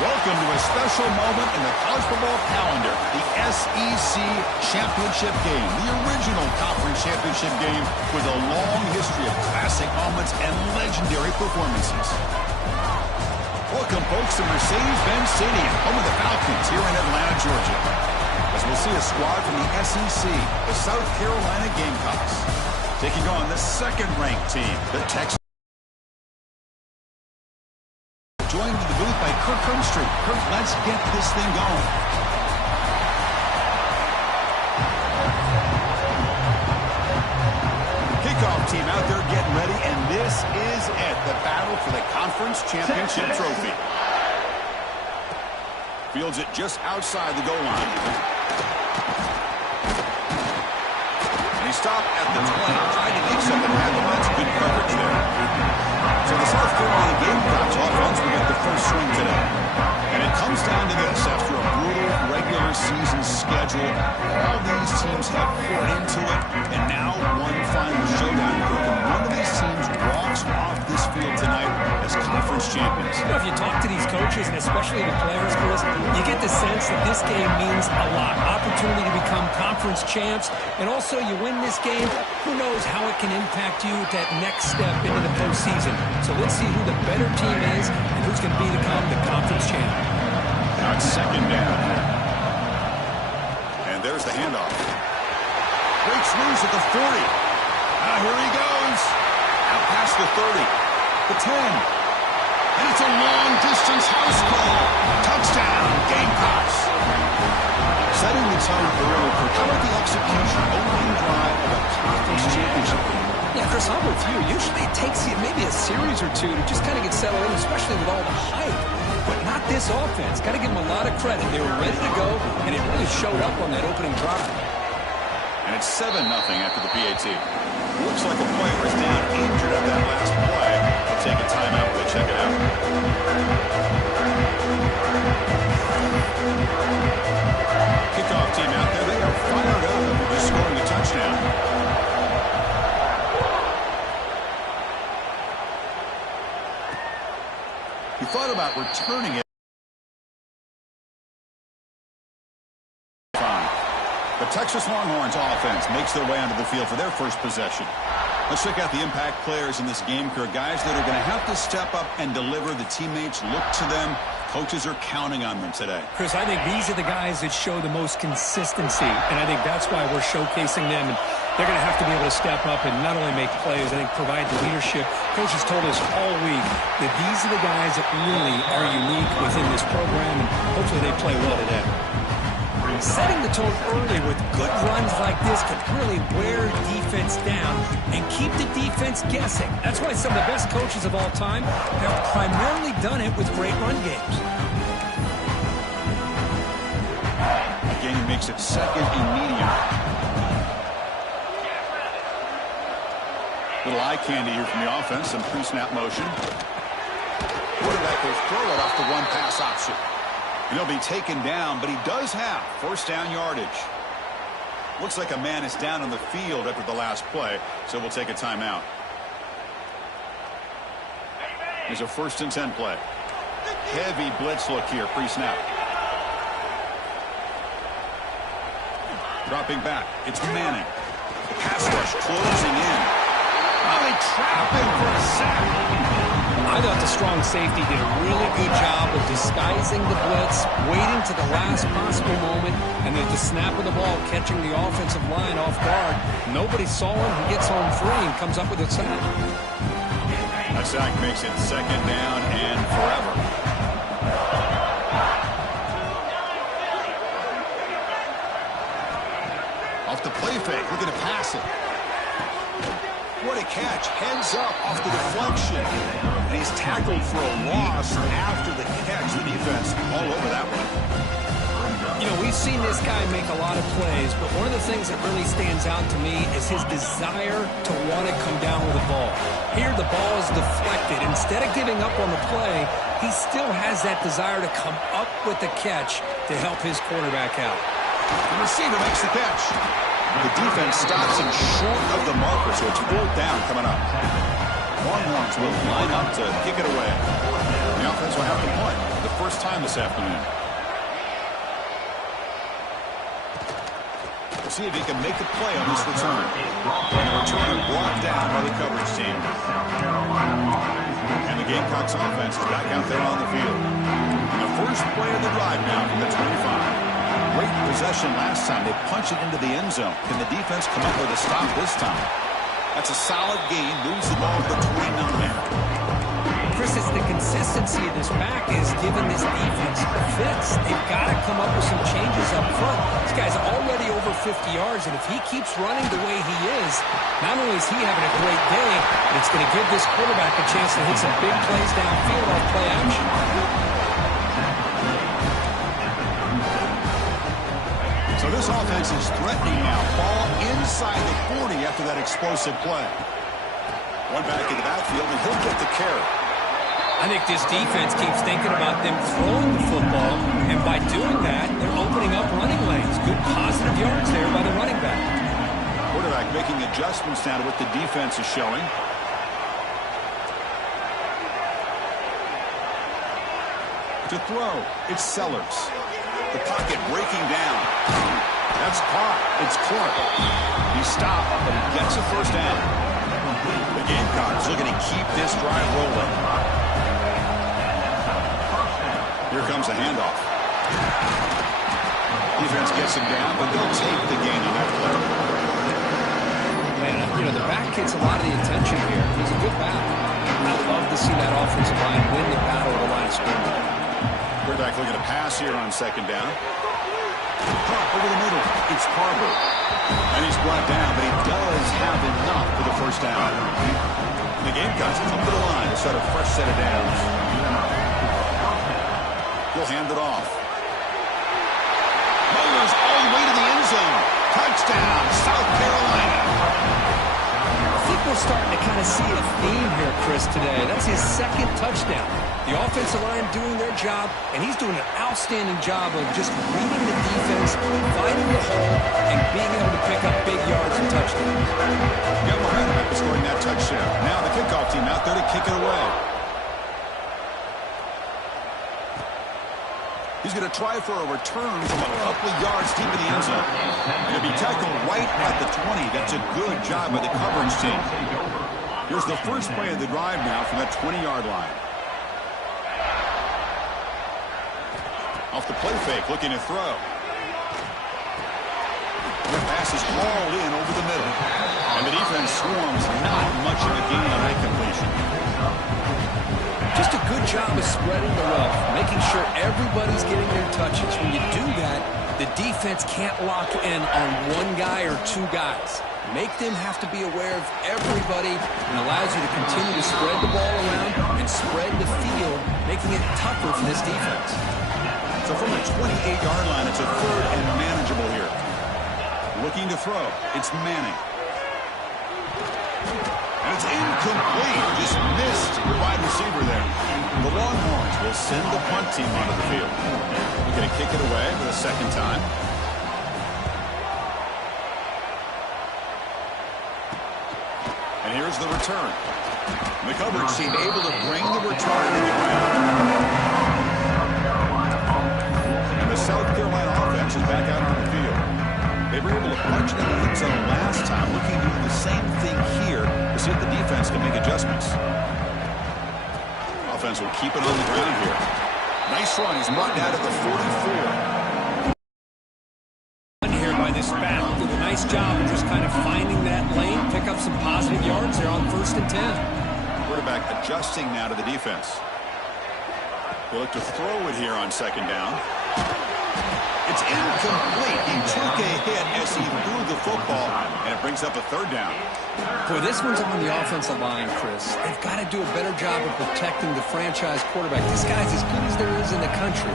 Welcome to a special moment in the college football calendar, the SEC Championship Game, the original conference championship game with a long history of classic moments and legendary performances. Welcome, folks, to Mercedes-Benz Stadium, home of the Falcons here in Atlanta, Georgia, as we'll see a squad from the SEC, the South Carolina Gamecocks, taking on the second-ranked team, the Texas. Joined to the booth by Kirk Herbstreit. Kirk, let's get this thing going. Kickoff team out there getting ready, and this is it, the battle for the conference championship trophy. Fields it just outside the goal line. And he stopped at the 20, trying to make something happen. That's good coverage there. So the South Carolina Gamecocks offense will get the first swing today. And it comes down to this. After a brutal regular season schedule, all these teams have poured into it, and now one final showdown. And one of these teams walks off this field tonight as conference champions. You know, if you talk to these coaches, and especially the players, Chris, you get the sense that this game means a lot. Opportunity to become conference champs, and also you win this game, who knows how it can impact you at that next step into the postseason. So let's see who the better team is and who's going to become the conference champ. Now it's second down. And there's the handoff. Breaks loose at the 40. Here he goes. Out past the 30. The 10. And it's a long-distance house call. Touchdown, Gamecocks. Setting the tone early. How about the execution? Opening drive of a conference championship game. Yeah, Chris, I'm with you. Usually it takes you maybe a series or two to just kind of get settled in, especially with all the hype. But not this offense. Got to give them a lot of credit. They were ready to go, and it really showed up on that opening drive. And it's 7-0 after the PAT. Looks like a player is down injured at that last play. They'll take a timeout when they check it out. Kickoff team out there. They are fired up after just scoring a touchdown. He thought about returning it. The Texas Longhorns offense makes their way onto the field for their first possession. Let's check out the impact players in this game, guys that are going to have to step up and deliver. The teammates look to them. Coaches are counting on them today. Chris, I think these are the guys that show the most consistency, and I think that's why we're showcasing them. And they're going to have to be able to step up and not only make plays, I think provide the leadership. Coaches told us all week that these are the guys that really are unique within this program, and hopefully they play well today. Setting the tone early with good runs like this can really wear defense down and keep the defense guessing. That's why some of the best coaches of all time have primarily done it with great run games. Again, he makes it second and medium. Little eye candy here from the offense, some pre-snap motion. Quarterback will throw it off the one-pass option. And he'll be taken down, but he does have first down yardage. Looks like a man is down on the field after the last play, so we'll take a timeout. Here's a 1st and 10 play. Heavy blitz look here, pre-snap. Dropping back, it's Manning. The pass rush closing in. Oh, they trap him for a sack. I thought the strong safety did a really good job of disguising the blitz, waiting to the last possible moment, and then at the snap of the ball, catching the offensive line off guard. Nobody saw him. He gets home free and comes up with a sack. A sack makes it second down and forever. Off the play fake, looking to pass it. What a catch. Heads up off the deflection. And he's tackled for a loss after the catch. The defense all over that one. You know, we've seen this guy make a lot of plays, but one of the things that really stands out to me is his desire to want to come down with the ball. Here, the ball is deflected. Instead of giving up on the play, he still has that desire to come up with the catch to help his quarterback out. The receiver makes the catch. The defense stops him short of the marker, so it's 4th down coming up. Longhorns will line up to kick it away. The offense will have to punt for the first time this afternoon. We'll see if he can make a play on this return. And the return brought down by the coverage team. And the Gamecocks offense is back out there on the field. And the first play of the drive now from the 25. Great possession last time. They punch it into the end zone. Can the defense come up with a stop this time? That's a solid gain. Moves the ball to the 29. Chris, it's the consistency of this back is giving this defense fits. They've got to come up with some changes up front. This guy's already over 50 yards, and if he keeps running the way he is, not only is he having a great day, but it's going to give this quarterback a chance to hit some big plays downfield off play action. So this offense is threatening now. Ball inside the 40 after that explosive play. One back into the backfield, and he'll get the carry. I think this defense keeps thinking about them throwing the football, and by doing that, they're opening up running lanes. Good positive yards there by the running back. Quarterback making adjustments now to what the defense is showing. To throw, it's Sellers. The pocket breaking down. That's caught. It's Clark. He stopped, but he gets a first down. The Gamecocks looking to keep this drive rolling. Here comes a handoff. Defense gets him down, but they'll take the gain on that play. Man, you know, the back gets a lot of the attention here. He's a good battle. I'd love to see that offensive line win the battle at the line of scrimmage. Quarterback looking to pass here on second down. Caught over the middle. It's Carver. And he's brought down, but he does have enough for the first down. And the Gamecocks come to the line to start a fresh set of downs. He'll hand it off. Mowers all the way to the end zone. Touchdown, South Carolina. I think we're starting to kind of see a theme here, Chris, today. That's his second touchdown. The offensive line doing their job, and he's doing an outstanding job of just reading the defense, finding the hole, and being able to pick up big yards and touchdowns. Got momentum after scoring that touchdown. Now the kickoff team out there to kick it away. He's going to try for a return from a couple of yards deep in the end zone. Going to be tackled right at the 20. That's a good job by the coverage team. Here's the first play of the drive now from that 20-yard line. Off the play fake, looking to throw. The pass is hauled in over the middle. And the defense swarms not much of a gain on that completion. Just a good job of spreading the wealth, making sure everybody's getting their touches. When you do that, the defense can't lock in on one guy or two guys. Make them have to be aware of everybody and allows you to continue to spread the ball around and spread the field, making it tougher for this defense. So from the 28-yard line, it's a third and manageable here. Looking to throw. It's Manning. And it's incomplete. Just missed the wide receiver there. The Longhorns will send the punt team onto the field. They're going to kick it away for the second time. And here's the return. The coverage team able to bring the return to the ground. And the South Carolina offense is back out on the field. They were able to punch it in the end zone last time, looking to do the same thing here to see if the defense can make adjustments. Offense will keep it on the ground here. Nice run. He's brought down at the 44. Here by this back, did a nice job of just kind of finding that lane, pick up some positive yards there on 1st and 10. Quarterback adjusting now to the defense. They look to throw it here on second down. It's incomplete. He took a hit as he threw the football, and it brings up a third down. Boy, this one's on the offensive line, Chris. They've got to do a better job of protecting the franchise quarterback. This guy's as good as there is in the country,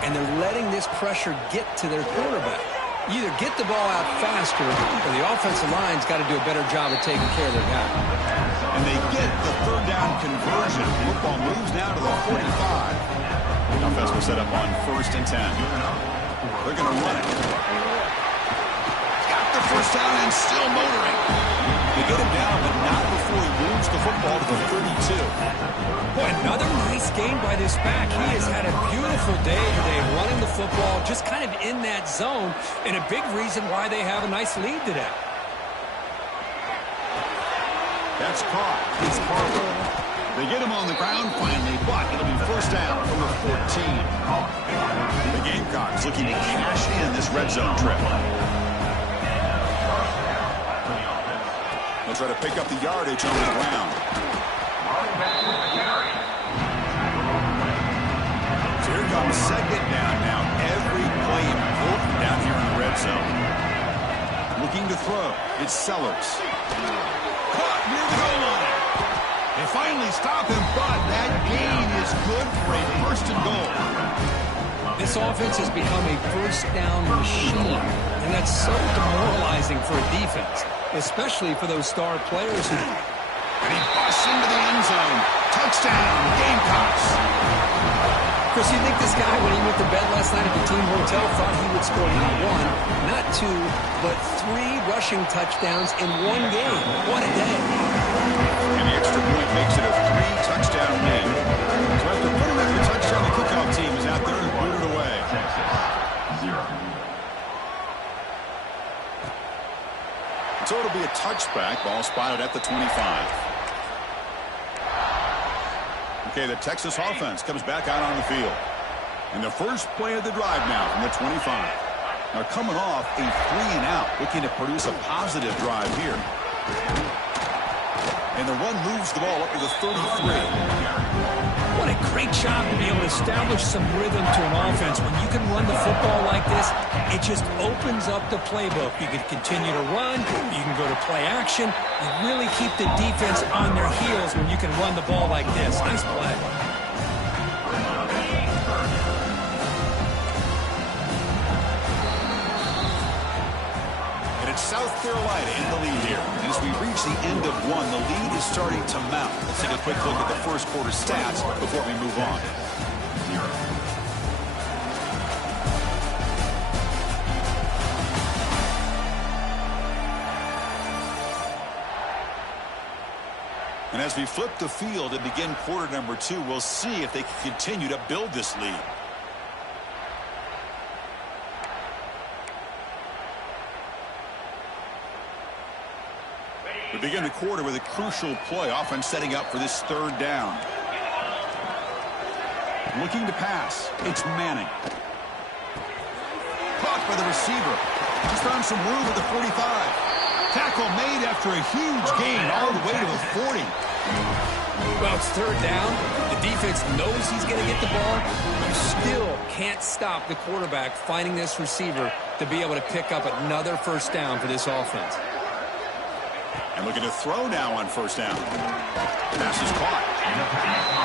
and they're letting this pressure get to their quarterback. You either get the ball out faster, or the offensive line's got to do a better job of taking care of their guy. And they get the third down conversion. Football moves now to the 45. The offense will set up on 1st and 10. They're going to run it. Got the first down and still motoring. They get him down, but not before he moves the football to the 32. Boy, another nice game by this back. He has had a beautiful day today running the football, just kind of in that zone, and a big reason why they have a nice lead today. That's caught. It's Harper. They get him on the ground finally, but it'll be first down from the 14. The Gamecocks looking to cash in this red zone trip. They'll try to pick up the yardage on the ground. So here comes second down now. Every play important down here in the red zone. Looking to throw. It's Sellers. Caught near the goal line. They finally stop him, but that gain is good for a first and goal. This offense has become a first down machine, and that's so demoralizing for a defense, especially for those star players who... And he busts into the end zone. Touchdown, Gamecocks. Chris, you think this guy, when he went to bed last night at the team hotel, thought he would score not one, not two, but 3 rushing touchdowns in one game? What a day. And the extra point makes it a 3-touchdown lead. So after putting up the touchdown, the kickoff team is out there and booted away. So it'll be a touchback. Ball spotted at the 25. Okay, the Texas offense comes back out on the field. And the first play of the drive now from the 25. Now coming off a 3-and-out, looking to produce a positive drive here. And the run moves the ball up to the 33. What a great job to be able to establish some rhythm to an offense. When you can run the football like this, it just opens up the playbook. You can continue to run. You can go to play action. You really keep the defense on their heels when you can run the ball like this. Nice play. South Carolina in the lead here. And as we reach the end of one, the lead is starting to mount. Let's take a quick look at the first quarter stats before we move on. And as we flip the field and begin quarter number 2, we'll see if they can continue to build this lead. We begin the quarter with a crucial play, often setting up for this third down. Looking to pass. It's Manning. Caught by the receiver. Just found some room at the 45. Tackle made after a huge gain all the way to the 40. Well, it's third down. The defense knows he's going to get the ball. You still can't stop the quarterback finding this receiver to be able to pick up another first down for this offense. And looking to throw now on first down. Pass is caught.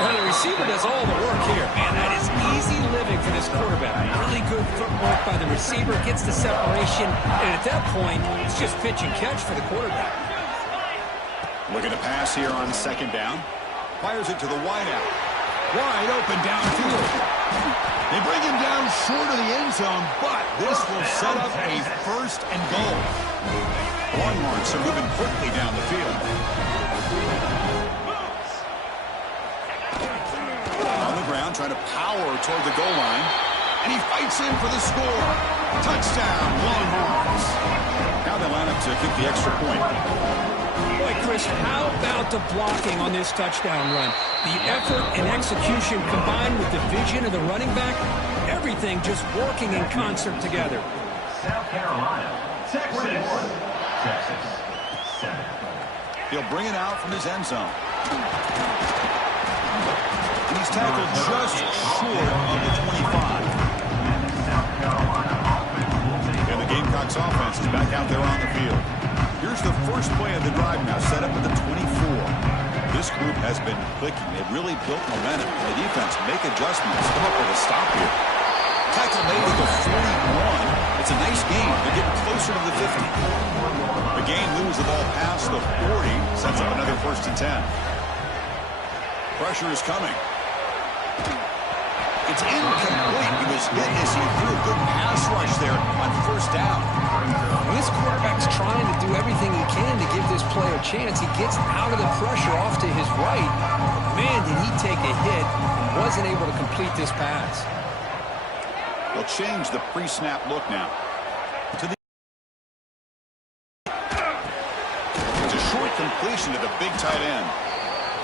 Well, the receiver does all the work here. Man, that is easy living for this quarterback. Really good footwork by the receiver. Gets the separation. And at that point, it's just pitch and catch for the quarterback. Looking to pass here on second down. Fires it to the wideout. Wide open downfield. They bring him down short of the end zone, but this will set up a first and goal. Longhorns are moving quickly down the field. On the ground, trying to power toward the goal line. And he fights in for the score. Touchdown, Longhorns. Now they line up to kick the extra point. Boy, Chris, how about the blocking on this touchdown run? The effort and execution combined with the vision of the running back, everything just working in concert together. South Carolina, Texas. He'll bring it out from his end zone. And he's tackled just short of the 25. And the Gamecocks offense is back out there on the field. Here's the first play of the drive now, set up at the 24. This group has been clicking. They've really built momentum. The defense make adjustments. Come up with a stop here. Tackle made at the 41. It's a nice gain. They're getting closer to the 50. The gain moves the ball past the 40. Sets up another first and 10. Pressure is coming. It's incomplete. He was hit as he threw a good pass rush there on first down. When this quarterback's trying to do everything he can to give this play a chance, he gets out of the pressure off to his right. Man, did he take a hit and wasn't able to complete this pass. They'll change the pre-snap look now. It's a short completion to the big tight end.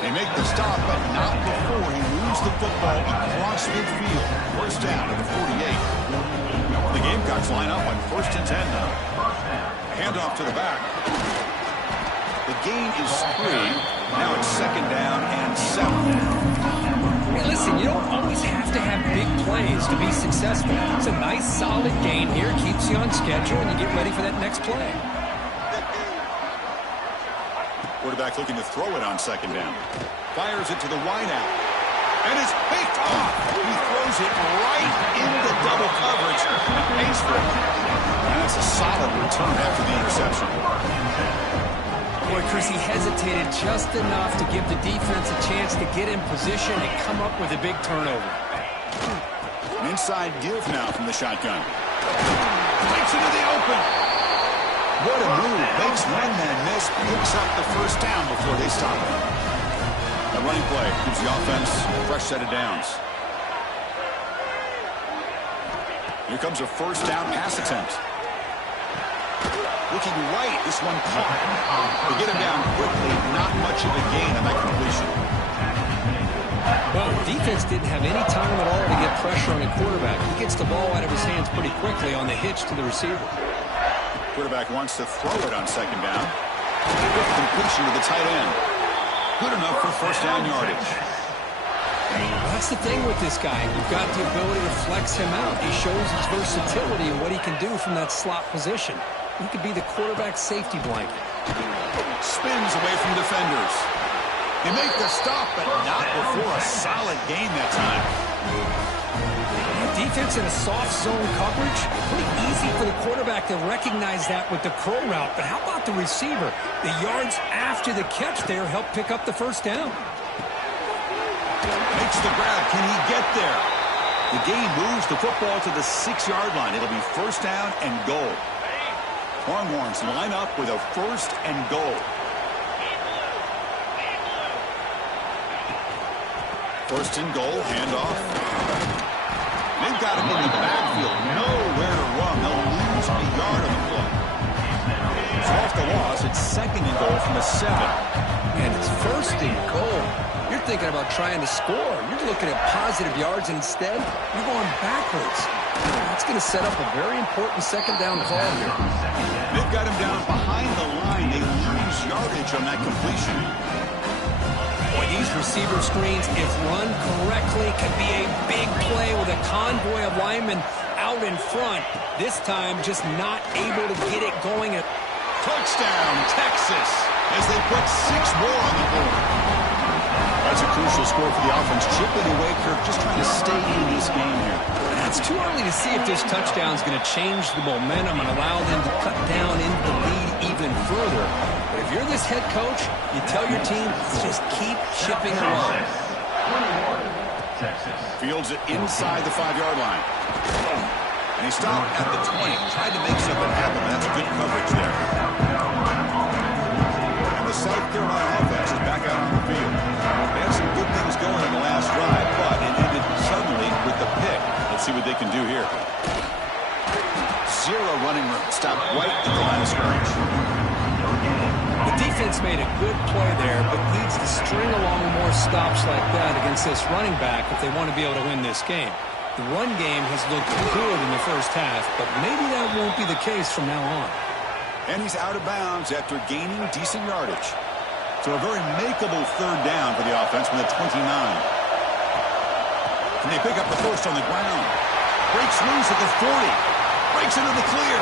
They make the stop, but not before he moves the football across midfield. First down at the 48. The Gamecocks line up on 1st and 10 now. Handoff to the back. The gain is 3. Now it's 2nd down and 7. Hey, listen, you don't always have to have big plays to be successful. It's a nice, solid gain here. Keeps you on schedule, and you get ready for that next play. Quarterback looking to throw it on 2nd down. Fires it to the wideout. And it's picked off. He throws it right into double coverage and pays for it. And that's a solid return after the interception. Boy, Chris, he hesitated just enough to give the defense a chance to get in position and come up with a big turnover. An inside give now from the shotgun. Takes it to the open. What a move. Makes one man miss. Picks up the first down before they stop him. That running play gives the offense a fresh set of downs. Here comes a first down pass attempt. Looking right. This one caught. They get him down quickly. Not much of a gain on that completion. Well, defense didn't have any time at all to get pressure on the quarterback. He gets the ball out of his hands pretty quickly on the hitch to the receiver. Quarterback wants to throw it on 2nd down. Quick completion to the tight end. Good enough for first down yardage. Well, that's the thing with this guy. You've got the ability to flex him out. He shows his versatility and what he can do from that slot position. He could be the quarterback's safety blanket. Spins away from defenders. They make the stop, but not before a solid gain that time. Defense in a soft zone coverage, pretty easy for the quarterback to recognize that with the curl route. But how about the receiver? The yards after the catch there help pick up the first down. Makes the grab. Can he get there? The gain moves the football to the 6-yard line. It'll be first down and goal. Longhorns line up with a 1st and goal. 1st and goal, handoff. They've got him in the backfield. Nowhere to run. They'll lose a yard on the play. So off the loss, it's 2nd and goal from the 7. And it's 1st and goal. You're thinking about trying to score. You're looking at positive yards, and instead, you're going backwards. That's going to set up a very important 2nd down call here. They've got him down behind the line. They lose yardage on that completion. Boy, these receiver screens, if run correctly, can be a big play with a convoy of linemen out in front. This time, just not able to get it going. Touchdown, Texas, as they put 6 more on the board. That's a crucial score for the offense. Chipping away, Kirk, just trying to stay in this game here. It's too early to see if this touchdown is going to change the momentum and allow them to cut down into the lead even further. But if you're this head coach, you tell your team, just keep chipping away. Fields it inside the 5-yard line. And he stopped at the 20. Tried to make something happen. That's good coverage there. And the South Carolina offense is back out on the field. They had some good things going in the last drive, but it ended suddenly with the pick. Let's see what they can do here. 0 running room. Stopped right at the line of scrimmage. The defense made a good play there, but needs to string along more stops like that against this running back if they want to be able to win this game. The run game has looked good in the first half, but maybe that won't be the case from now on. And he's out of bounds after gaining decent yardage. So a very makeable 3rd down for the offense from the 29. And they pick up the first on the ground. Breaks loose at the 40. Breaks into the clear.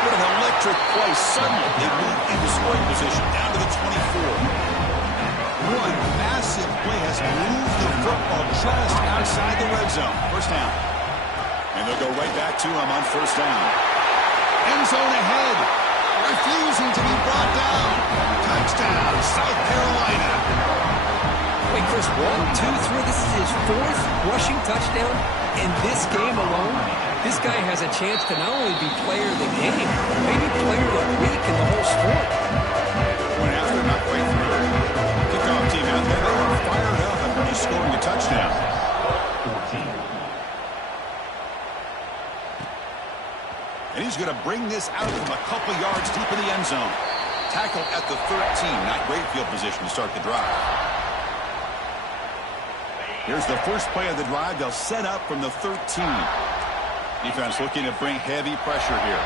What an electric play. Suddenly they move into scoring position down to the 24. One massive play has moved the football just outside the red zone. First down. And they'll go right back to him on first down. End zone ahead. Refusing to be brought down. Touchdown, South Carolina. Wait, Chris, 1, 2, 3. This is his 4th rushing touchdown in this game alone. This guy has a chance to not only be player of the game, maybe player of the week in the whole sport. Went after, not quite through. Kickoff team out there. They are fired up after just scoring a touchdown. 14. And he's going to bring this out from a couple yards deep in the end zone. Tackle at the 13. Not great field position to start the drive. Here's the first play of the drive. They'll set up from the 13. Defense looking to bring heavy pressure here.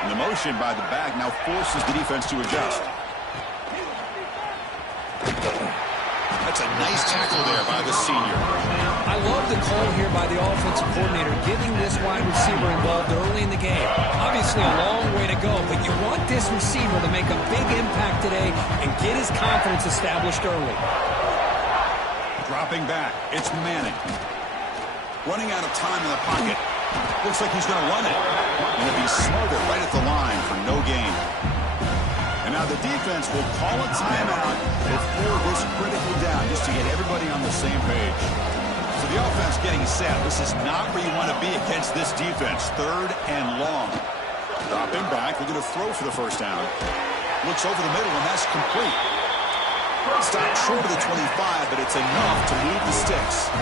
And the motion by the back now forces the defense to adjust. That's a nice tackle there by the senior. I love the call here by the offensive coordinator, getting this wide receiver involved early in the game. Obviously a long way to go, but you want this receiver to make a big impact today and get his confidence established early. Dropping back, it's Manning. Running out of time in the pocket. Looks like he's going to run it. And it'll be smothered right at the line for no gain. And now the defense will call a timeout before this critical down, just to get everybody on the same page. So the offense getting set. This is not where you want to be against this defense. 3rd and long. Dropping back, looking to throw for the first down. Looks over the middle, and that's complete. Stopped short of the 25, but it's enough to move the sticks.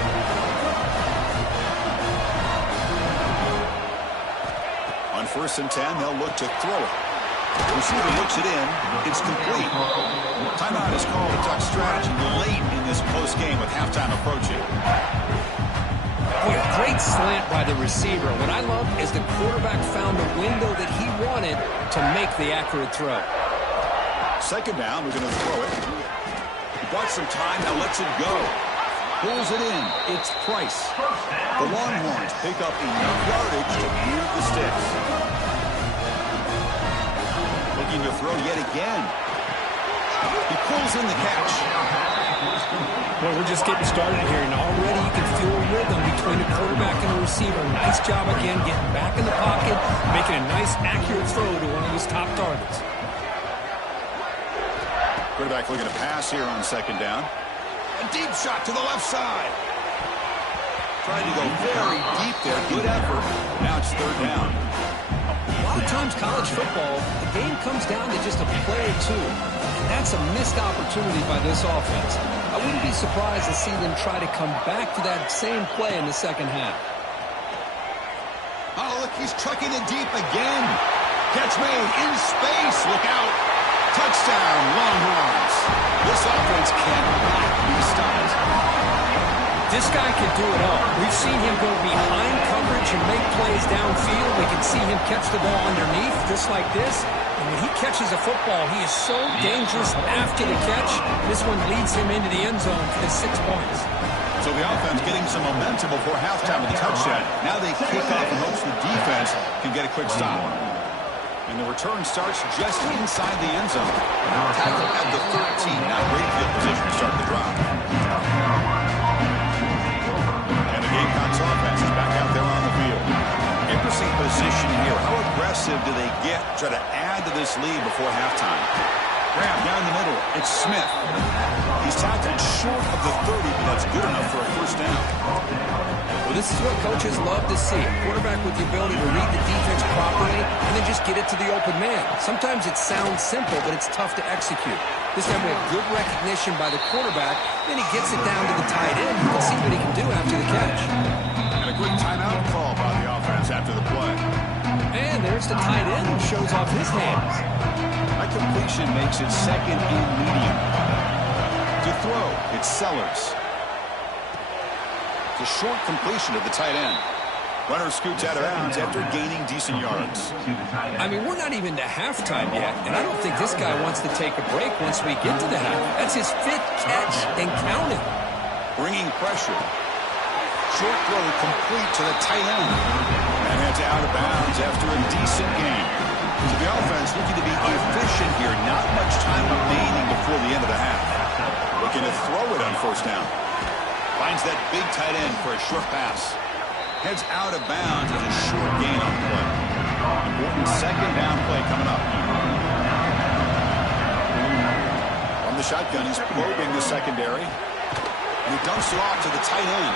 On 1st and 10, they'll look to throw it. Receiver looks it in. It's complete. Timeout is called a duck strategy late in this close game with halftime approaching. Boy, a great slant by the receiver. What I love is the quarterback found the window that he wanted to make the accurate throw. 2nd down, we're going to throw it. He bought some time, now lets it go. Pulls it in. It's Price. The Longhorns pick up enough yardage to move the sticks. Looking to throw yet again. He pulls in the catch. Well, we're just getting started here, and already you can feel a rhythm between the quarterback and the receiver. Nice job again, getting back in the pocket, making a nice, accurate throw to one of his top targets. Quarterback looking to pass here on 2nd down. A deep shot to the left side. Trying to go very deep there. Good effort. Now it's 3rd down. A lot of times college football, the game comes down to just a play or two. And that's a missed opportunity by this offense. I wouldn't be surprised to see them try to come back to that same play in the 2nd half. Oh, look, he's trucking it deep again. Catch made in space. Look out. Touchdown, Longhorns. This offense cannot be stopped. This guy can do it all. We've seen him go behind coverage and make plays downfield. We can see him catch the ball underneath, just like this. And when he catches a football, he is so dangerous after the catch. This one leads him into the end zone for the 6 points. So the offense getting some momentum before halftime with the touchdown. Now they kick off and hopes the defense can get a quick stop. And the return starts just inside the end zone. Tackle at the 13. Now great field position to start the drive. And the Gamecocks offense is back out there on the field. Interesting position here. How aggressive do they get to try to add to this lead before halftime? Grab down the middle. It's Smith. He's tackled short of the 30, but that's good enough for a first down. Well, this is what coaches love to see. A quarterback with the ability to read the defense properly and then just get it to the open man. Sometimes it sounds simple, but it's tough to execute. This time we have good recognition by the quarterback. Then he gets it down to the tight end. You can see what he can do after the catch. And a quick timeout call by the offense after the play. And there's the tight end who shows off his hands. That completion makes it 2nd and medium. To throw, it's Sellers. It's a short completion to the tight end. Runner scoots out of bounds after gaining decent yards. I mean, we're not even to halftime yet, and I don't think this guy wants to take a break once we get to the half. That's his 5th catch and counting. Bringing pressure. Short throw complete to the tight end. And heads out of bounds after a decent game. So the offense looking to be efficient here. Not much time remaining before the end of the half. Looking to throw it on 1st down. Finds that big tight end for a short pass. Heads out of bounds as a short gain on the play. Important 2nd down play coming up. From the shotgun, he's probing the secondary. And he dumps it off to the tight end.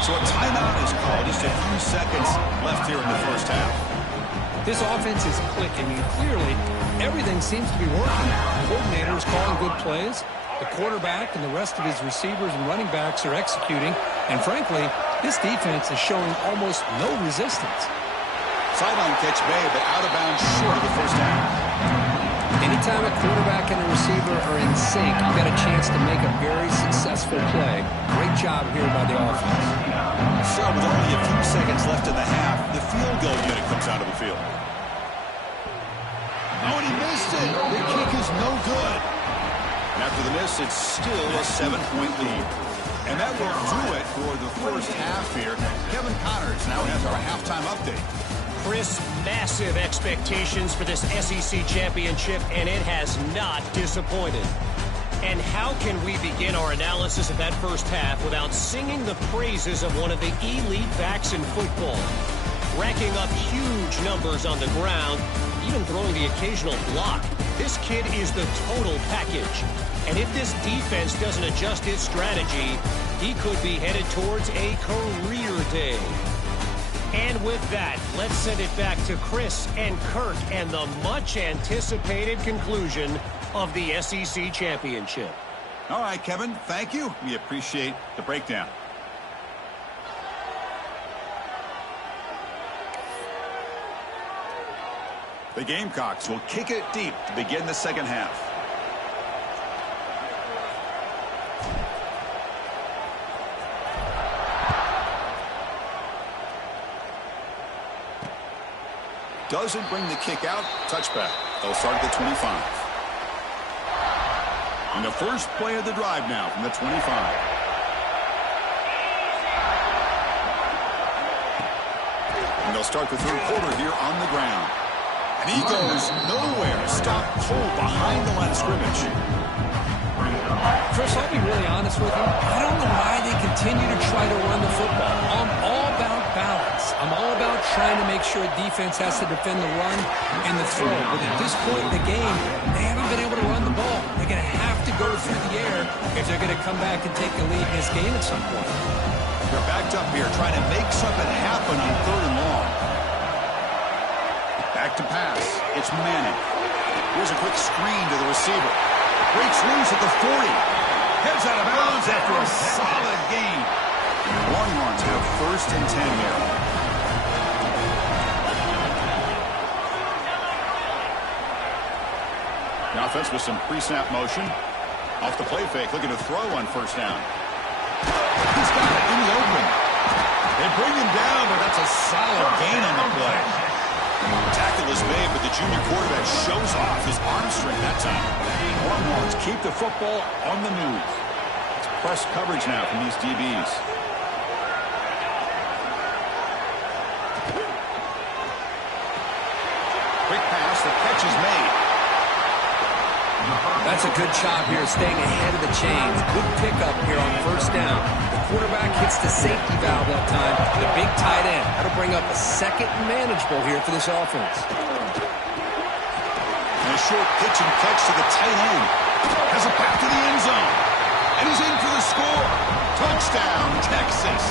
So a timeout is called. Just a few seconds left here in the first half. This offense is clicking, and clearly everything seems to be working. The coordinator is calling good plays. The quarterback and the rest of his receivers and running backs are executing. And frankly, this defense is showing almost no resistance. Sideline catch made, but out of bounds short of the first half. Anytime a quarterback and a receiver are in sync, you've got a chance to make a very successful play. Great job here by the offense. So with only a few seconds left in the half, the field goal unit comes out of the field. Oh, and he missed it. The kick is no good. And after the miss, it's still a 7-point lead. And that will do it for the first half here. Kevin Connors now has our halftime update. Chris, massive expectations for this SEC championship, and it has not disappointed. And how can we begin our analysis of that first half without singing the praises of one of the elite backs in football? Racking up huge numbers on the ground, even throwing the occasional block. This kid is the total package. And if this defense doesn't adjust its strategy, he could be headed towards a career day. And with that, let's send it back to Chris and Kirk and the much-anticipated conclusion of the SEC championship. All right, Kevin, thank you. We appreciate the breakdown. The Gamecocks will kick it deep to begin the second half. Doesn't bring the kick out. Touchback. They'll start at the 25. And the first play of the drive now from the 25. And they'll start the third quarter here on the ground. And he goes nowhere. Stopped cold behind the line of scrimmage. Chris, I'll be really honest with you. I don't know why they continue to try to run the football. I'm all about balance. I'm all about trying to make sure defense has to defend the run and the throw. But at this point in the game, they haven't been able to run the ball. They're going to have to go through the air if they're going to come back and take the lead in this game at some point. They're backed up here trying to make something happen on 3rd and long. Back to pass. It's Manning. Here's a quick screen to the receiver. Breaks loose at the 40. Heads out of bounds after a solid gain. Longhorns have 1st and 10 here. The offense with some pre-snap motion. Off the play fake, looking to throw on 1st down. He's got it in the open. They bring him down, but that's a solid gain on the play. Tackle is made, but the junior quarterback shows off his arm strength that time. Longhorns keep the football on the move. It's press coverage now from these DBs. Quick pass, the catch is made. That's a good job here, staying ahead of the chains. Good pickup here on 1st down. The quarterback hits the safety valve that time. The big tight end. That'll bring up a 2nd and manageable here for this offense. And a short pitch and catch to the tight end. Has it back to the end zone. And he's in for the score. Touchdown, Texas.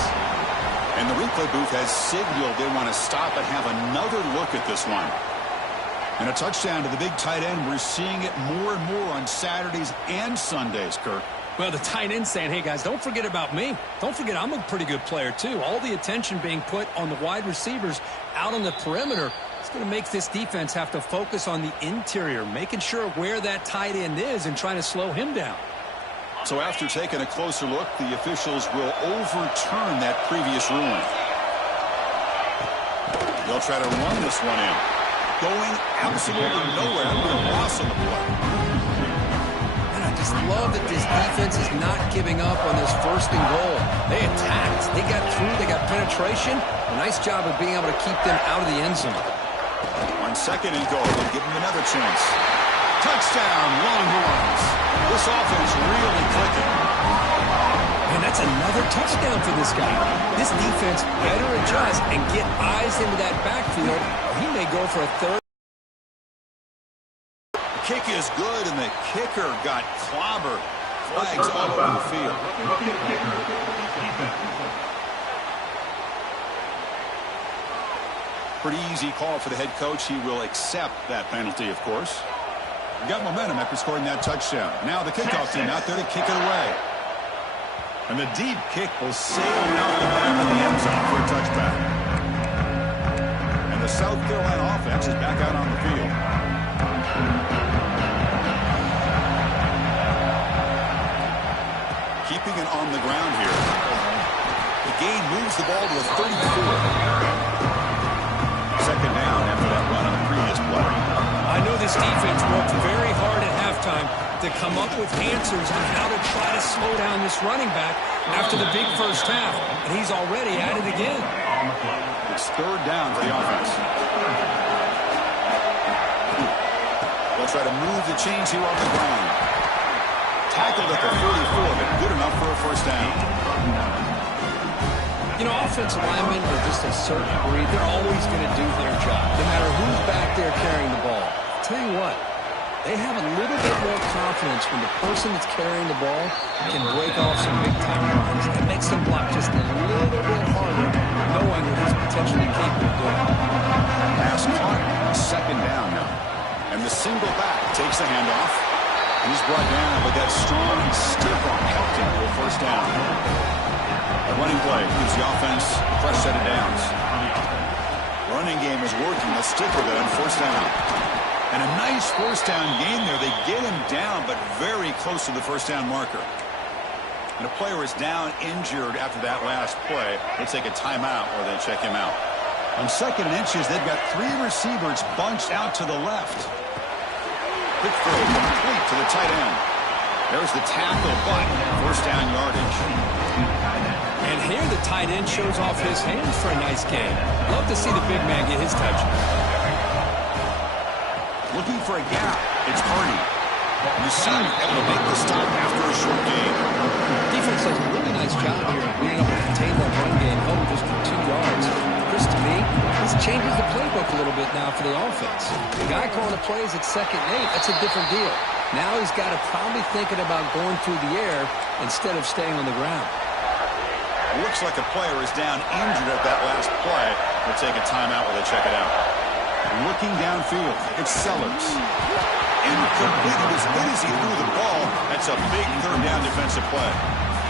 And the replay booth has signaled they want to stop and have another look at this one. And a touchdown to the big tight end. We're seeing it more and more on Saturdays and Sundays, Kirk. Well, the tight end saying, hey, guys, don't forget about me. Don't forget I'm a pretty good player, too. All the attention being put on the wide receivers out on the perimeter. It's going to make this defense have to focus on the interior, making sure where that tight end is and trying to slow him down. So after taking a closer look, the officials will overturn that previous ruling. They'll try to run this one in. Going absolutely nowhere with a loss on the play. And I just love that this defense is not giving up on this 1st and goal. They attacked. They got through. They got penetration. A nice job of being able to keep them out of the end zone. On 2nd and goal, they'll give them another chance. Touchdown, Longhorns. This offense really clicking. And that's another touchdown for this guy. This defense better adjust and get eyes into that backfield. He may go for a 3rd. The kick is good, and the kicker got clobbered. Flags all over the field. Pretty easy call for the head coach. He will accept that penalty, of course. Got momentum after scoring that touchdown. Now the kickoff team out there to kick it away. And the deep kick will sail out the back of the end zone for a touchback. And the South Carolina offense is back out on the field. Keeping it on the ground here. The gain moves the ball to a 34. Second down after that run on the previous play. I know this defense worked very hard at halftime to come up with answers on how to try to slow down this running back after the big first half, and he's already at it again. It's third down for the offense. They'll try to move the chains here on the ground. Tackled at the 44, but good enough for a first down. You know, offensive linemen are just a certain breed. They're always going to do their job, no matter who's back there carrying the ball. I'll tell you what, they have a little bit more confidence when the person that's carrying the ball can break off some big-time runs. It makes them block just a little bit harder, knowing that he's potentially capable of doing it. Pass caught, second down now. And the single back takes the handoff. And he's brought down with that strong, stiff arm, helped him to a first down. A running play gives the offense a fresh set of downs. Running game is working. Let's stick with it on first down. And a nice first down gain there. They get him down, but very close to the first down marker. And a player is down injured after that last play. They take a timeout or they check him out. On second and inches, they've got three receivers bunched out to the left. Quick throw complete to the tight end. There's the tackle, but first down yardage. And here the tight end shows off his hands for a nice game. Love to see the big man get his touch. Looking for a gap. It's Hardy. You see him able to make the stop after a short gain. Defense does a really nice job here of being able to contain that run game, held just for 2 yards. Chris, to me, this changes the playbook a little bit now for the offense. The guy calling the plays at 2nd and 8, that's a different deal. Now he's got to probably thinking about going through the air instead of staying on the ground. Looks like a player is down injured at that last play. They'll take a timeout while they check it out. Looking downfield, it's Sellers. Incomplete. As good as he threw the ball, that's a big third down defensive play.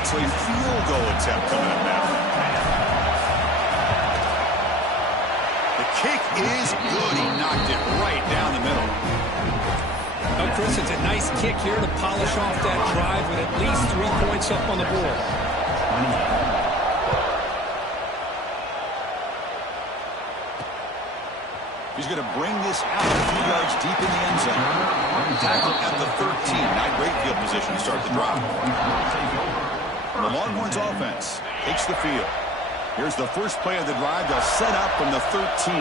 So a field goal attempt coming up now. The kick is good. He knocked it right down the middle. Oh, Chris, it's a nice kick here to polish off that drive with at least 3 points up on the board. He's going to bring this out a few yards deep in the end zone. Tackle at the 13. Not great field position to start the drive. The Longhorns offense takes the field. Here's the first play of the drive. They'll set up from the 13.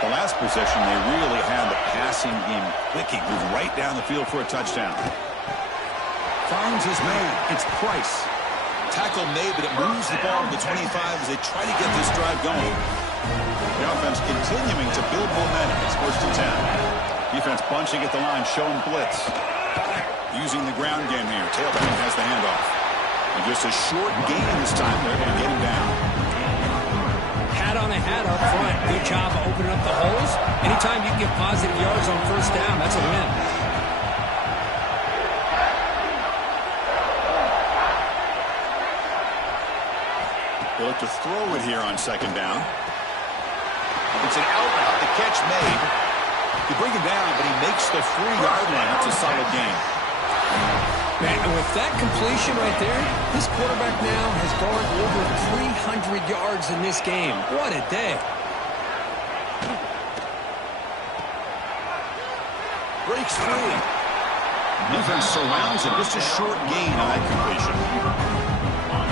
The last possession, they really had the passing game clicking. Moved right down the field for a touchdown. Farms is made. It's Price. Tackle made, but it moves the ball to the 25 as they try to get this drive going. The offense continuing to build momentum. It's 1st and 10. Defense bunching at the line, showing blitz. Using the ground game here. Tailback has the handoff. And just a short gain this time. They're able to get him down. Hat on a hat up front. Good job of opening up the holes. Anytime you can get positive yards on first down, that's a win. They look to throw it here on second down. It's an out route. The catch made. You bring him down, but he makes the 3-yard line. That's a solid gain. Man, and with that completion right there, this quarterback now has gone over 300 yards in this game. What a day. Breaks free. Defense surrounds him. Just a short gain on that completion.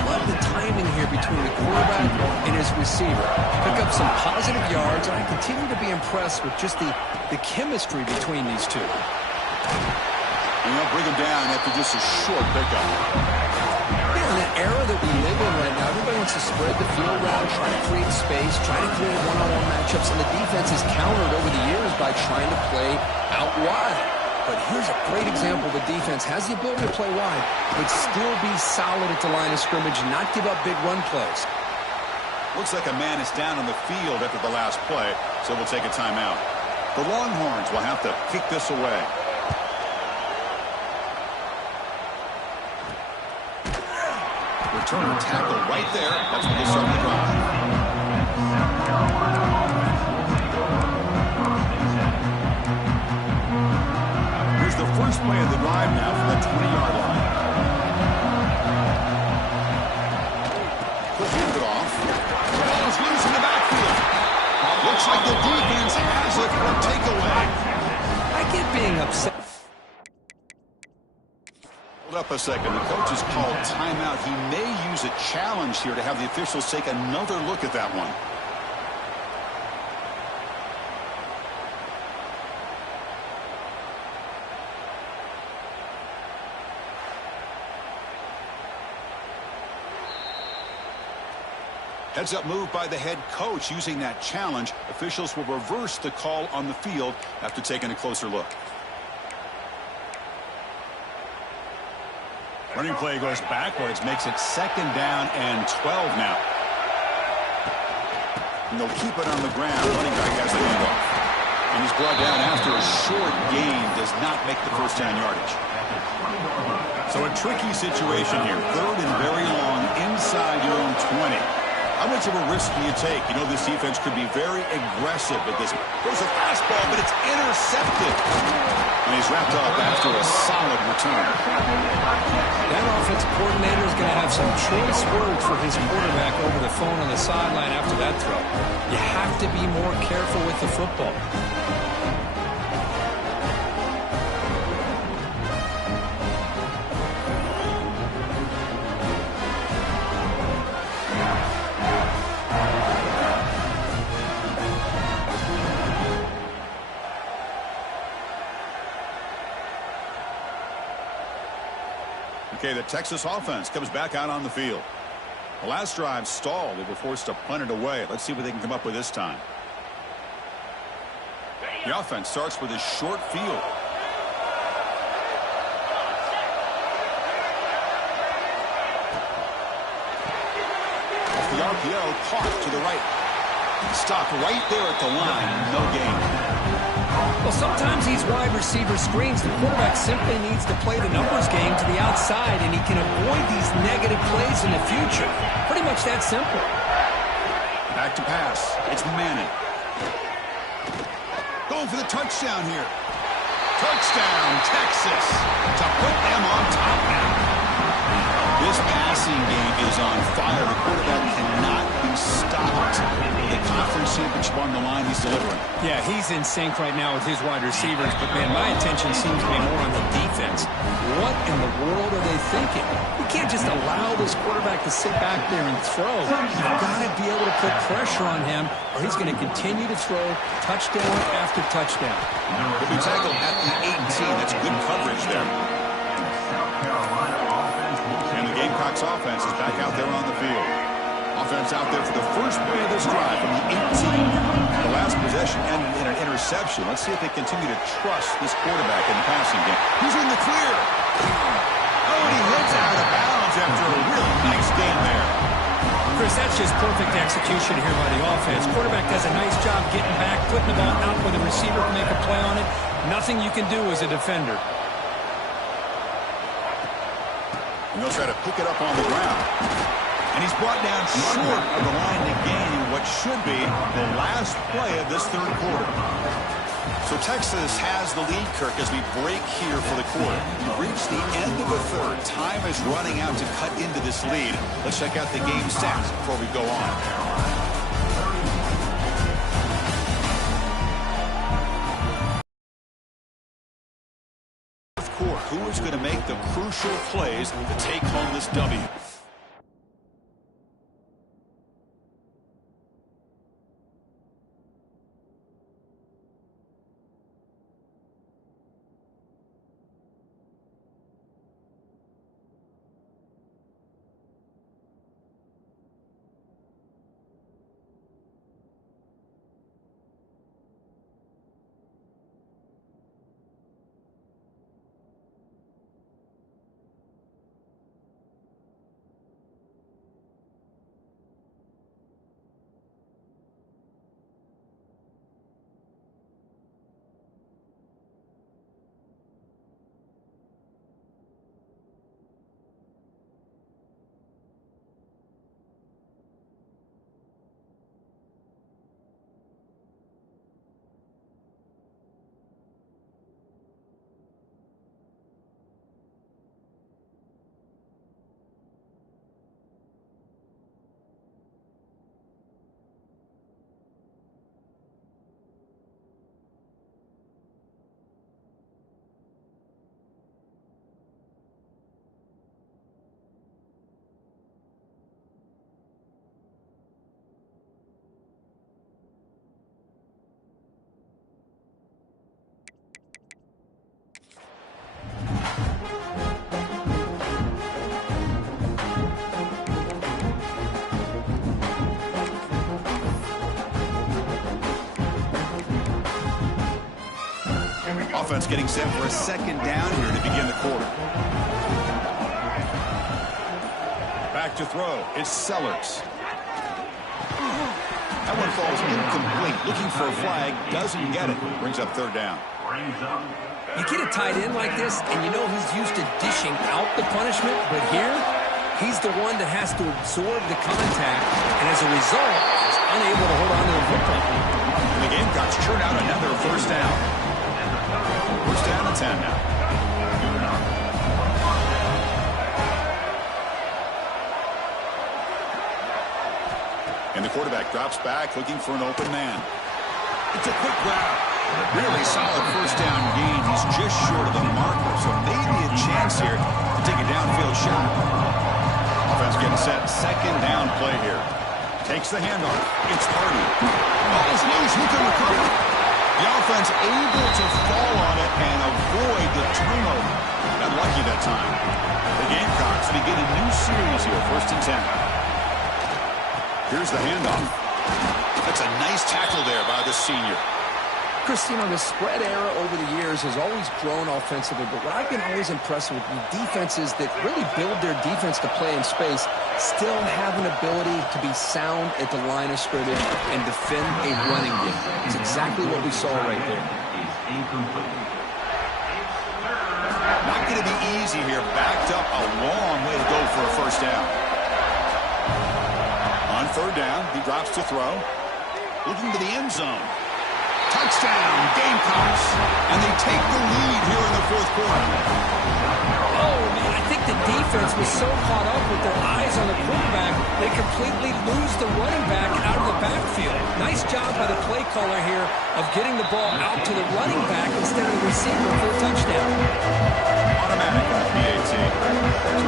Love the timing here between the quarterback and his receiver. Pick up some positive yards, and I continue to be impressed with just the chemistry between these two. And they'll bring him down after just a short pickup. Yeah, in an era that we live in right now, everybody wants to spread the field around, try to create space, try to create one-on-one matchups, and the defense is countered over the years by trying to play out wide. But here's a great example. The defense has the ability to play wide, but still be solid at the line of scrimmage and not give up big run plays. Looks like a man is down on the field after the last play, so we'll take a timeout. The Longhorns will have to kick this away. Return tackle right there. That's when they start the drive. Here's the first play of the drive now from the 20-yard line. He'll hand it off. The ball is loose in the backfield. Looks like the defense has it for a takeaway. I get being upset. Hold up a second. The coach has called timeout. He may use a challenge here to have the officials take another look at that one. Heads up move by the head coach using that challenge. Officials will reverse the call on the field after taking a closer look. Running play goes backwards, makes it 2nd down and 12 now. And they'll keep it on the ground. Running back has the handoff. And he's brought down after a short gain. Does not make the first down yardage. So a tricky situation here. 3rd and very long inside your own 20. How much of a risk do you take? You know this defense could be very aggressive at this. There's a fastball, but it's intercepted. And he's wrapped up after a solid return. That offensive coordinator is going to have some choice words for his quarterback over the phone on the sideline after that throw. You have to be more careful with the football. Okay, the Texas offense comes back out on the field. The last drive stalled. They were forced to punt it away. Let's see what they can come up with this time. The offense starts with a short field. Off the RPO, caught to the right. Stop right there at the line. No gain. Well, sometimes these wide receiver screens, the quarterback simply needs to play the numbers game to the outside, and he can avoid these negative plays in the future. Pretty much that simple. Back to pass. It's Manning. Going for the touchdown here. Touchdown, Texas. To put them on top now. This passing game is on fire. The quarterback cannot be stopped. The conference championship on the line, he's delivering. Yeah, he's in sync right now with his wide receivers, but, man, my attention seems to be more on the defense. What in the world are they thinking? You can't just allow this quarterback to sit back there and throw. You've got to be able to put pressure on him, or he's going to continue to throw touchdown after touchdown. He'll be tackled at the 18. That's good coverage there. And the Gamecocks offense is back out there on the field. Offense out there for the first play of this drive from the 18. The last possession ended in an interception. Let's see if they continue to trust this quarterback in the passing game. He's in the clear. Oh, and he hits out of bounds after a really nice game there. Chris, that's just perfect execution here by the offense. Quarterback does a nice job getting back, putting the ball out where the receiver can make a play on it. Nothing you can do as a defender. And they'll try to pick it up on the ground. And he's brought down short of the line to gain what should be the last play of this 3rd quarter. So Texas has the lead, Kirk, as we break here for the quarter. We've reached the end of the 3rd. Time is running out to cut into this lead. Let's check out the game stats before we go on. Who is going to make the crucial plays to take home this W? offense getting set for a second down here to begin the quarter. Back to throw. It's Sellers. That one falls incomplete. Looking for a flag. Doesn't get it. Brings up third down. You get a tight end like this, and you know he's used to dishing out the punishment, but here, he's the one that has to absorb the contact, and as a result, is unable to hold on to the football. The Gamecocks churn out another first down. First down and 10 now. And the quarterback drops back, looking for an open man. It's a quick grab. Really solid first down gain. He's just short of the marker, so maybe a chance here to take a downfield shot. Offense getting set. Second down play here. Takes the handoff. It's Hardy. Ball is loose. Who can recover? The offense able to fall on it and avoid the turnover. Got lucky that time. The Gamecocks begin a new series here. First and 10. Here's the handoff. That's a nice tackle there by the senior. Chris, you know, the spread era over the years has always grown offensively, but what I've been always impressed with defenses that really build their defense to play in space still have an ability to be sound at the line of scrimmage and defend a running game. It's exactly what we saw right there. Not going to be easy here. Backed up a long way to go for a first down. On third down, he drops to throw. Looking to the end zone. Touchdown, Gamecocks. And they take the lead here in the fourth quarter. Oh, man, I think the defense was so caught up with their eyes on the quarterback, they completely lose the running back out of the backfield. Nice job by the play caller here of getting the ball out to the running back instead of the receiver for a touchdown. Automatic on the PAT. So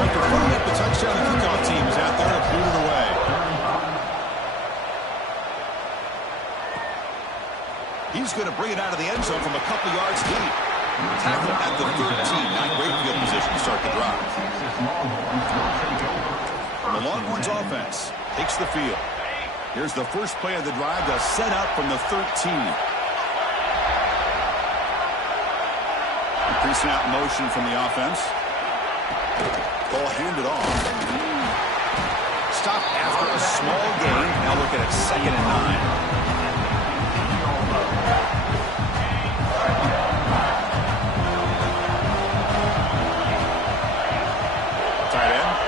after putting up the touchdown, the kickoff team is out there to boot it away. He's going to bring it out of the end zone from a couple yards deep. Tackle at the 13. Not great field position to start the drive. The Longhorns offense takes the field. Here's the first play of the drive. They'll set up from the 13. Pre-snap motion from the offense. Ball handed off. Stop after a small gain. Now look at it, 2nd and 9.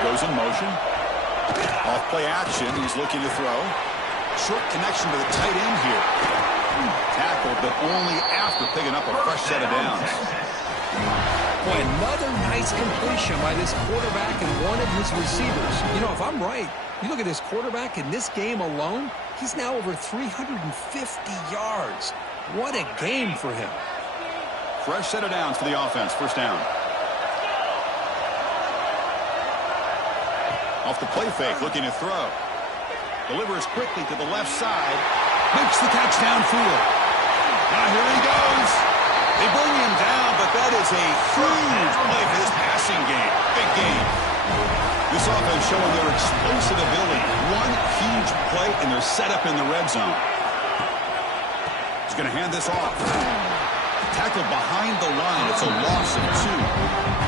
Goes in motion. Off play action. He's looking to throw. Short connection to the tight end here. Tackled, but only after picking up a fresh set of downs. Boy, another nice completion by this quarterback and one of his receivers. You know, if I'm right, you look at this quarterback in this game alone, he's now over 350 yards. What a game for him. Fresh set of downs for the offense. First down. Off the play fake, looking to throw. Delivers quickly to the left side. Makes the catch downfield. Now here he goes. They bring him down, but that is a huge play for this passing game. Big game. This offense showing their explosive ability. One huge play, and they're set up in the red zone. He's going to hand this off. Tackled behind the line. It's a loss of 2.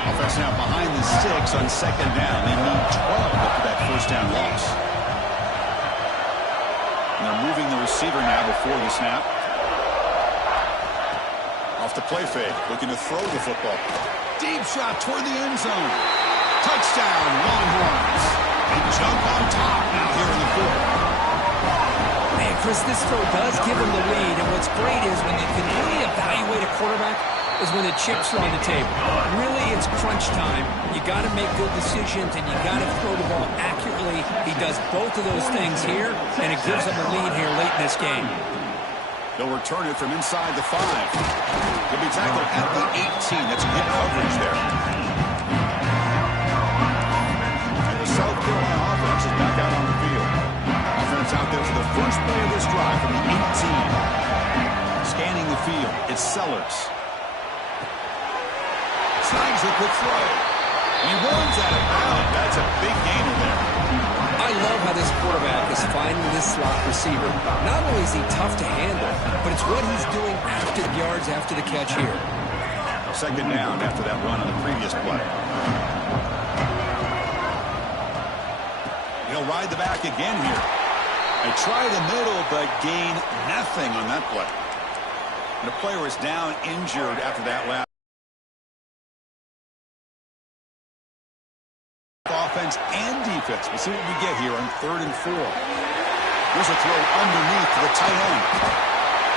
Offense now behind the 6 on second down. They need 12 after that first down loss. And they're moving the receiver now before the snap. Off the play fake, looking to throw the football. Deep shot toward the end zone. Touchdown, Longhorns. They jump on top now here in the fourth. Man, Chris, this throw does give them the lead, and what's great is when you can really evaluate a quarterback is when the chips are on the table. Really, it's crunch time. You got to make good decisions, and you got to throw the ball accurately. He does both of those things here, and it gives them a lead here late in this game. They'll return it from inside the 5. He'll be tackled at the 18. That's good coverage there. And the South Carolina offense is back out on the field. Offense out there for the first play of this drive from the 18. Scanning the field, it's Sellers. Snags a quick throw. He runs out of bounds. That's a big gainer there. I love how this quarterback is finding this slot receiver. Not only is he tough to handle, but it's what he's doing after the yards after the catch here. Second down after that run on the previous play. He'll ride the back again here. They try the middle, but gain nothing on that play. And the player is down injured after that last. Offense and defense. We'll see what we get here on 3rd and 4. Here's a throw underneath to the tight end.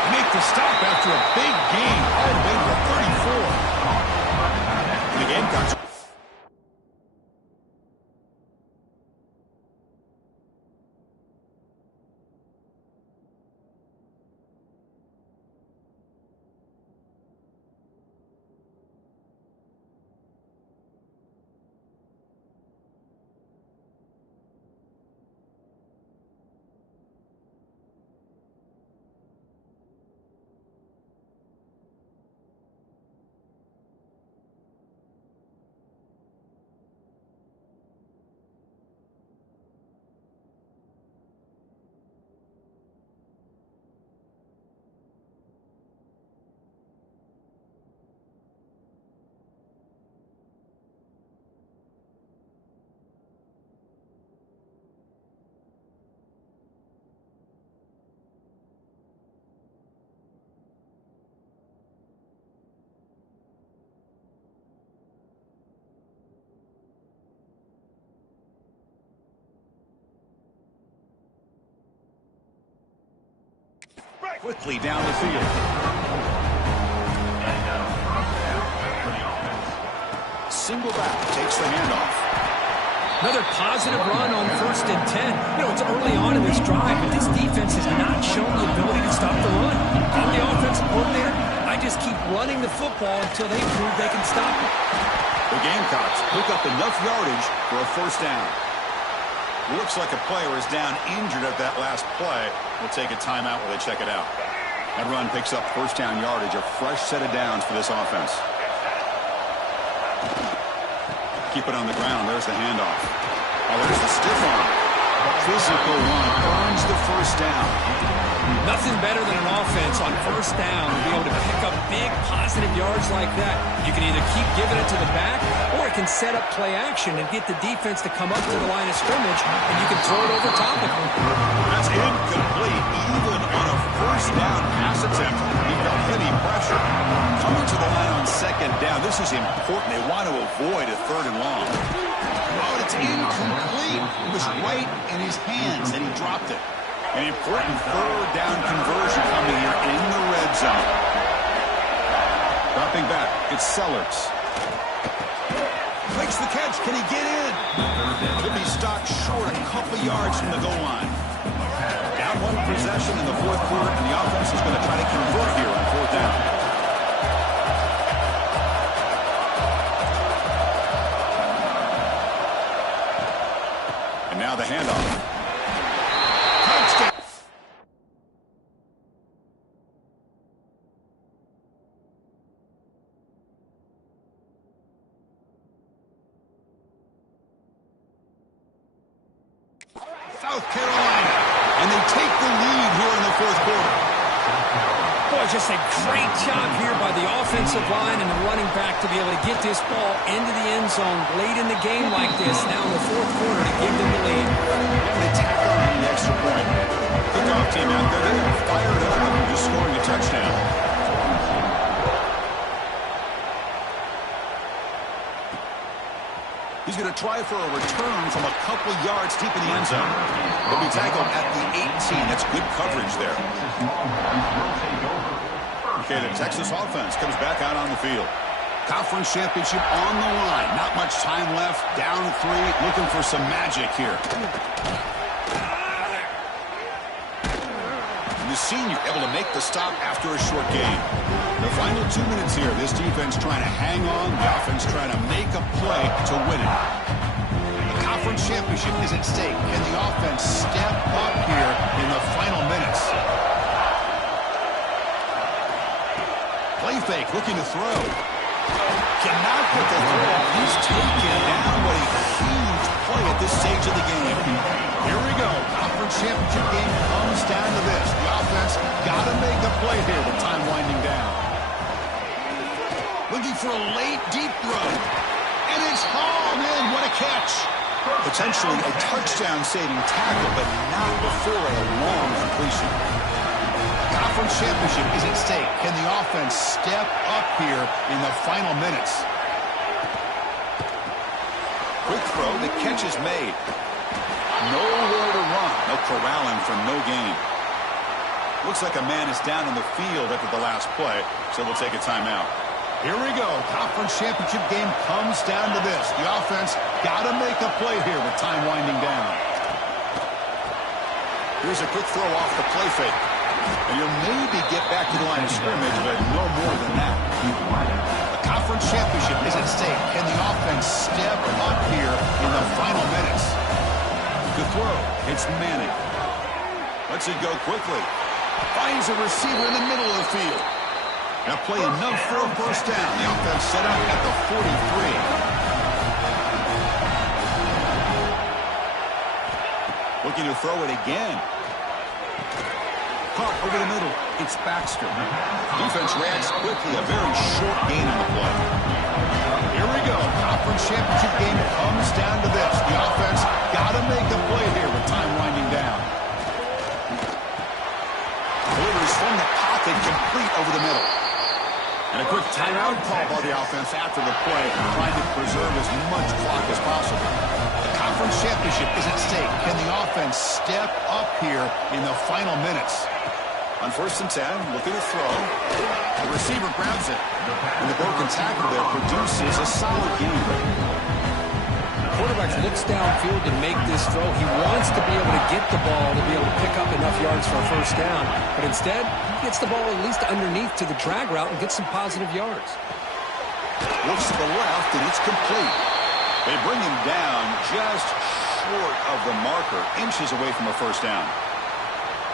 They make the stop after a big gain all the way to the 34. The Gamecocks. Quickly down the field. Single back takes the handoff. Another positive run on 1st and 10. You know, it's early on in this drive, but this defense has not shown the ability to stop the run. I'm the offensive coordinator. I just keep running the football until they prove they can stop it. The Gamecocks pick up enough yardage for a 1st down. Looks like a player is down injured at that last play. We'll take a timeout while they check it out. That run picks up 1st down yardage, a fresh set of downs for this offense. Keep it on the ground. There's the handoff. Oh, there's the stiff arm. Physical one earns the 1st down. Nothing better than an offense on 1st down to be able to pick up big positive yards like that. You can either keep giving it to the back, or it can set up play action and get the defense to come up to the line of scrimmage, and you can throw it over top of them. That's incomplete. Even on a 1st down pass attempt, he felt heavy pressure. Coming to the line on 2nd down, this is important. They want to avoid a 3rd and long. Oh, it's incomplete. It was right in his hands, and he dropped it. An important 3rd down conversion coming here in the red zone. Dropping back, it's Sellers. Makes the catch. Can he get in? Could be stopped short a couple yards from the goal line. Down 1 possession in the 4th quarter, and the offense is going to try to convert here on 4th down. And now the handoff. Touchdown. South Carolina, and they take the lead here in the 4th quarter. Boy, just a great job here by the offensive line and the running back to be able to get this ball into the end zone late in the game like this, now in the 4th quarter, to give them the lead. They tack on the extra point. Kickoff team out there, they're fired up and just scoring a touchdown. He's going to try for a return from a couple yards deep in the end zone. He'll be tackled at the 18. That's good coverage there. Okay, the Texas offense comes back out on the field. Conference championship on the line. Not much time left. Down 3, looking for some magic here. And the senior able to make the stop after a short gain. The final 2 minutes here. This defense trying to hang on. The offense trying to make a play to win it. The conference championship is at stake. Can the offense step up here in the final minutes? Play fake, looking to throw. Cannot get the throw. He's taken down, but a huge play at this stage of the game. Here we go. Conference championship game comes down to this. The offense got to make a play here with time winding down. Looking for a late, deep throw. And it's hauled in. What a catch. Potentially a touchdown-saving tackle, but not before a long completion. Conference championship is at stake. Can the offense step up here in the final minutes? Quick throw. The catch is made. Nowhere to run. No corralling for no gain. Looks like a man is down on the field after the last play, so we'll take a timeout. Here we go. Conference championship game comes down to this. The offense got to make a play here with time winding down. Here's a quick throw off the play fake. And you'll maybe get back to the line of scrimmage, but no more than that. The conference championship is at stake. Can the offense step up here in the final minutes? Good throw. It's Manning. Lets it go quickly. Finds a receiver in the middle of the field. Now play enough for a first down. The offense set up at the 43. Looking to throw it again. Caught over the middle. It's Baxter. Defense reacts quickly. A very short gain on the play. Here we go. Conference championship game comes down to this. The offense got to make a play here with time winding down. Delivers from the pocket, complete over the middle. And a quick timeout call by the offense after the play, trying to preserve as much clock as possible. The conference championship is at stake. Can the offense step up here in the final minutes? On 1st and 10, looking to throw. The receiver grabs it. And the broken tackle there produces a solid gain. Quarterback looks downfield to make this throw. He wants to be able to get the ball to be able to pick up enough yards for a first down. But instead, he gets the ball at least underneath to the drag route and gets some positive yards. Looks to the left, and it's complete. They bring him down just short of the marker, inches away from a first down.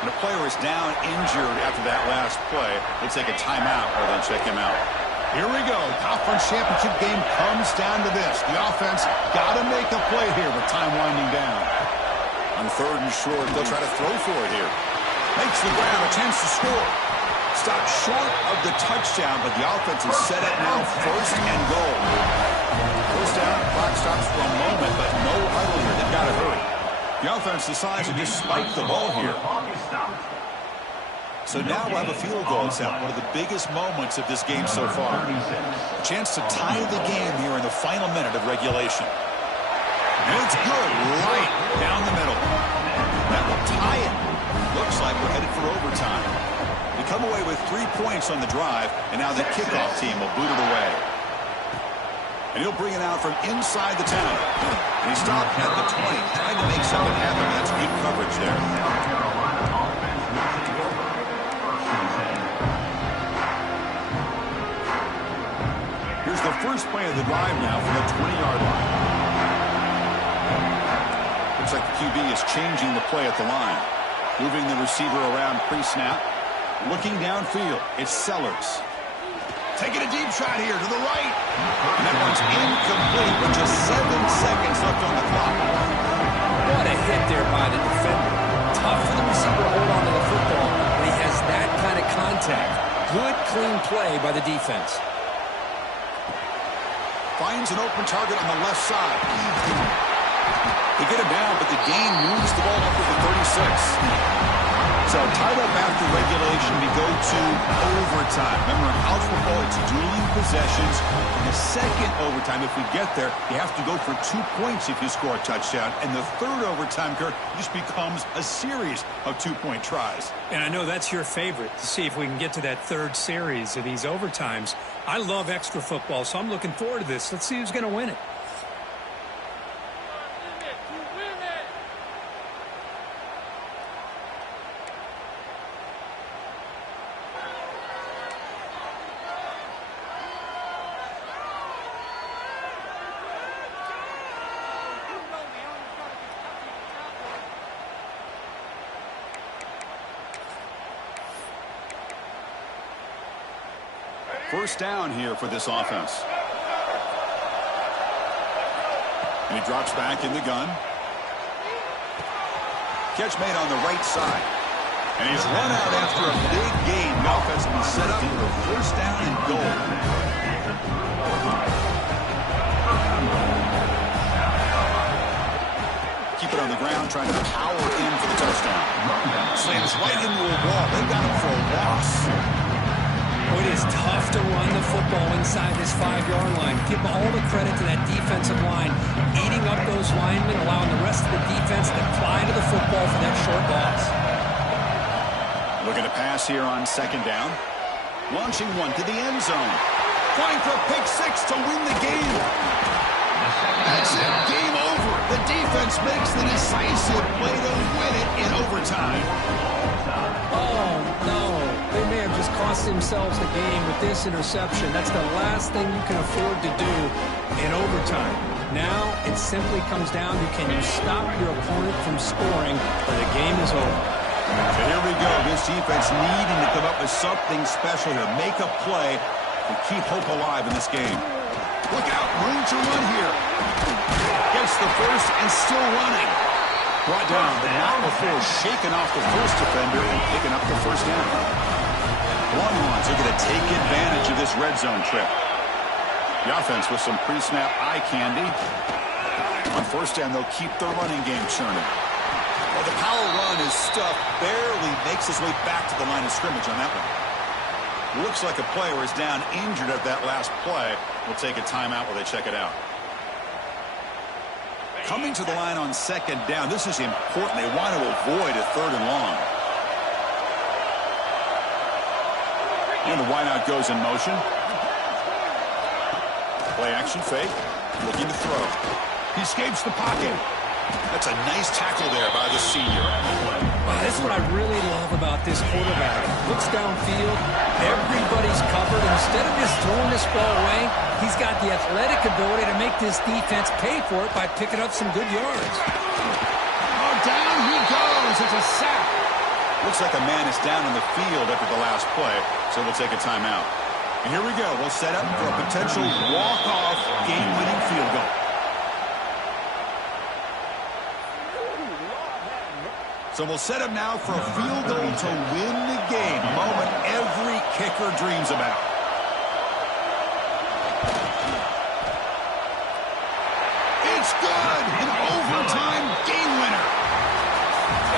And the player is down injured after that last play. We'll take a timeout or then check him out. Here we go. Conference championship game comes down to this. The offense got to make a play here with time winding down. On 3rd and short, they'll try to throw for it here. Makes the grab, a chance to score. Stopped short of the touchdown, but the offense is set up now 1st and goal. First down, clock stops for a moment, but no huddle here. They've got to hurry. The offense decides to just spike the ball here. So now we'll have a field goal attempt, one of the biggest moments of this game so far. A chance to tie the game here in the final minute of regulation. And it's good, right down the middle. That will tie it. Looks like we're headed for overtime. We come away with 3 points on the drive, and now the kickoff team will boot it away. And he'll bring it out from inside the 10. And he stopped at the 20, trying to make something happen. That's good coverage there. Here's the first play of the drive now from the 20-yard line. Looks like the QB is changing the play at the line. Moving the receiver around pre-snap. Looking downfield. It's Sellers. Taking a deep shot here to the right. And that one's incomplete with just 7 seconds left on the clock. What a hit there by the defender. Tough for the receiver to hold on to the football when he has that kind of contact. Good, clean play by the defense. Finds an open target on the left side. They get him down, but the gain moves the ball up to the 36. So tied up after regulation, we go to overtime. Remember, in college football, it's dueling possessions. In the second overtime, if we get there, you have to go for 2 points if you score a touchdown. And the third overtime, Kirk, just becomes a series of 2-point tries. And I know that's your favorite, to see if we can get to that third series of these overtimes. I love extra football, so I'm looking forward to this. Let's see who's going to win it. First down here for this offense. And he drops back in the gun. Catch made on the right side. And he's run out after a big gain. The offense will be set up for a first down and goal. Keep it on the ground, trying to power in for the touchdown. Slams right into a wall. They got him for a loss. It is tough to run the football inside this 5-yard line. Give all the credit to that defensive line, eating up those linemen, allowing the rest of the defense to fly to the football for that short loss. Looking to pass here on second down. Launching one to the end zone. Trying for a pick six to win the game. That's it. Game over. The defense makes the decisive play to win it in overtime. Oh, no. They may have just cost themselves the game with this interception. That's the last thing you can afford to do in overtime. Now it simply comes down to, can you stop your opponent from scoring, or the game is over. So here we go. This defense needing to come up with something special here. Make a play to keep hope alive in this game. Look out. Room to run here. Gets the first and still running. Brought down, but not before shaking off the first defender and picking up the first down. Longhorns are going to take advantage of this red zone trip. The offense with some pre-snap eye candy. On first down, they'll keep the running game churning. Well, the power run is stuffed, barely makes his way back to the line of scrimmage on that one. Looks like a player is down injured at that last play. We'll take a timeout while they check it out. Coming to the line on second down, this is important. They want to avoid a third and long. And the wideout goes in motion. Play action fake. Looking to throw. He escapes the pocket. That's a nice tackle there by the senior. Wow, that's what I really love about this quarterback. Looks downfield. Everybody's covered. Instead of just throwing this ball away, he's got the athletic ability to make this defense pay for it by picking up some good yards. Oh, down he goes. It's a sack. Looks like a man is down in the field after the last play, so we'll take a timeout. And here we go. We'll set up for a potential walk-off game-winning field goal. So we'll set up now for a field goal to win the game. A moment every kicker dreams about. It's good. An overtime game winner.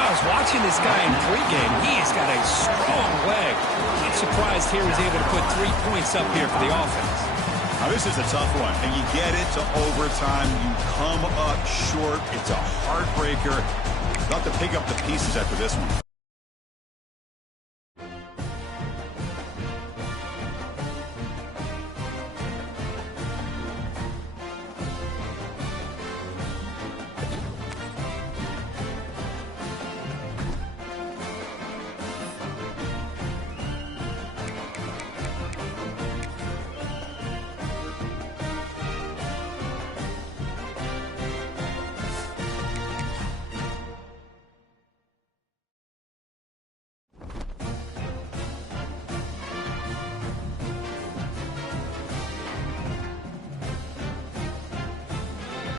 I was watching this guy in pregame. He has got a strong leg. I'm surprised here he's able to put 3 points up here for the offense. Now, this is a tough one. And you get it to overtime. You come up short. It's a heartbreaker. They'll have to pick up the pieces after this one.